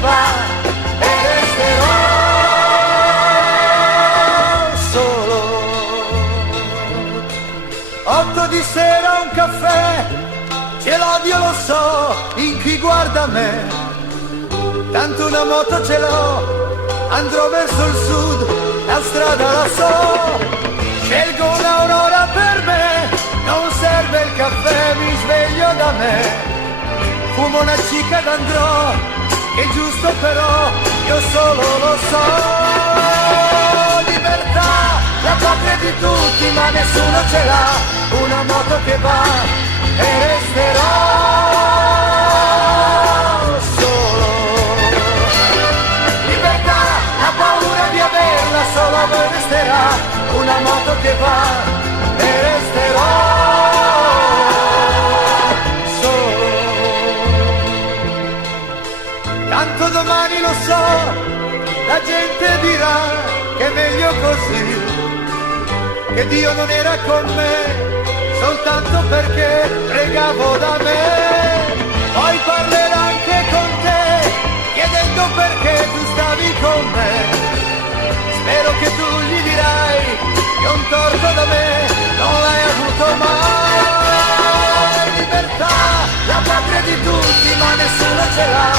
va e resterò solo. 8 di sera un caffè, ce l'odio lo so in chi guarda me, tanto una moto ce l'ho, andrò verso il sud, la strada la so, scelgo un'aurora per me, non serve il caffè, mi sveglio da me, fumo una cica ed andrò, è giusto però, io solo lo so. Libertà, la patria di tutti ma nessuno ce l'ha, una moto che va e resterò solo. Libertà, la paura di averla solo a voi resterà, una moto che va e resterò solo. Tanto domani lo so, la gente dirà che è meglio così, che Dio non era con me soltanto perché pregavo da me, poi parlerà anche con te chiedendo perché tu stavi con me, spero che tu gli dirai che un torto da me non l'hai avuto mai. Libertà, la patria di tutti ma nessuno ce l'ha,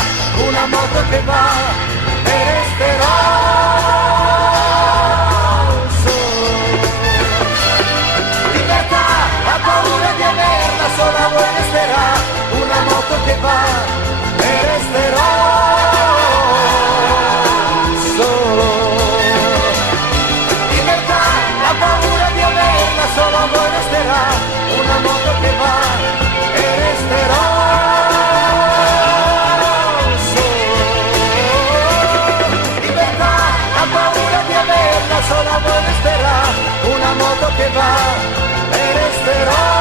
una moto che va e resterò solo. Libertà, la paura di averla solo a voi resterà, una moto che va e resterò solo. Libertà, la paura di averla solo a voi resterà, una moto che va e resterò solo. Libertà, la paura di averla solo a voi resterà, una moto che va e resterò